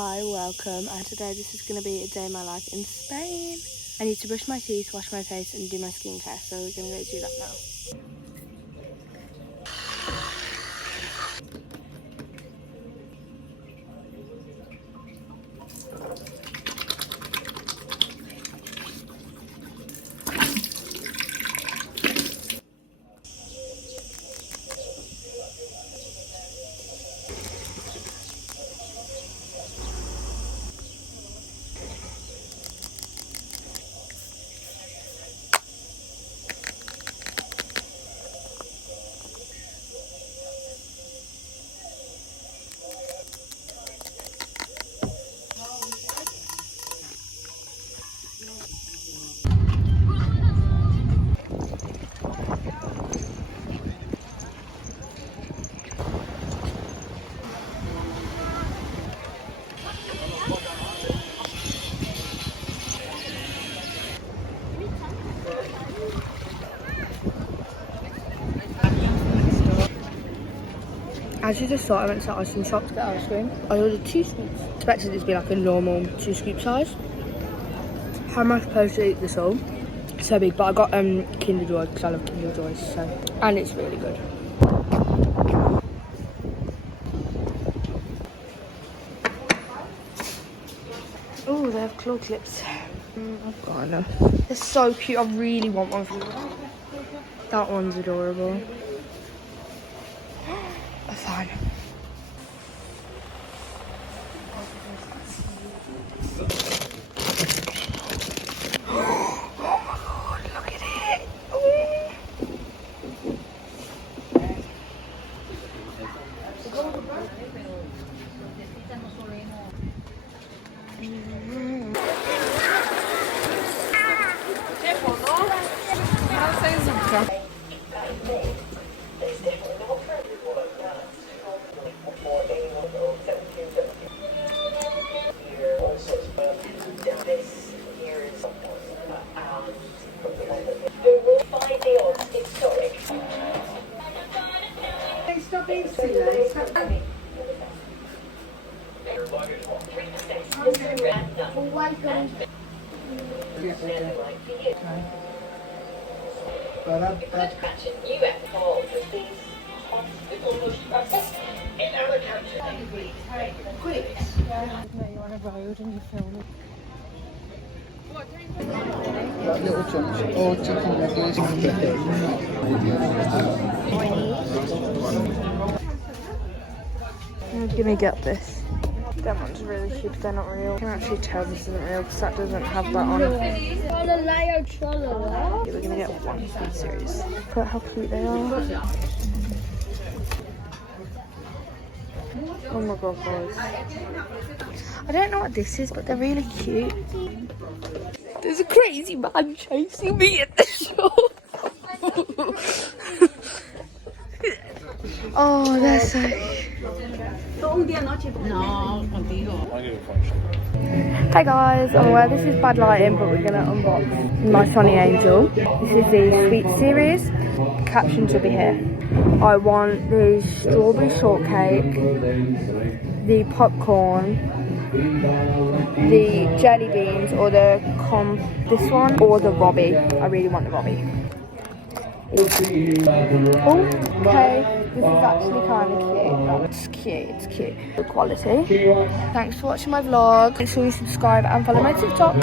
Hi, welcome, and today this is going to be a day in my life in Spain. I need to brush my teeth, wash my face and do my skincare, so we're going to go do that now. As you just saw, I went to the ice cream shop to get ice cream. I ordered 2 scoops. Expected it to be like a normal 2 scoop size. How am I supposed to eat this all? So big, but I got Kinder Joy because I love Kinder Joys, so, and it's really good. Oh, they have claw clips. I've got enough. They're so cute. I really want one. That one's adorable. Fine. Oh my god, look at it. Stop being silly. Stop. You're on a road and you film it. Little chunks or chicken nuggets. I'm gonna get this. That one's really cute, but they're not real. I can actually tell this isn't real because that doesn't have that on. Yeah, we're gonna get one food series. Look at how cute they are. Oh my god, guys. I don't know what this is, but they're really cute. There's a crazy man chasing me at the shop. Oh, they're so Hey guys, I'm aware this is bad lighting, but we're gonna unbox my Sonny Angel. This is the Sweet series. Captions will be here. I want the strawberry shortcake, the popcorn, the jelly beans, or this one, or the Robbie. I really want the Robbie. Oh, okay. This is actually kind of cute. It's cute, it's cute. Good quality. Thanks for watching my vlog. Make sure you subscribe and follow my TikTok.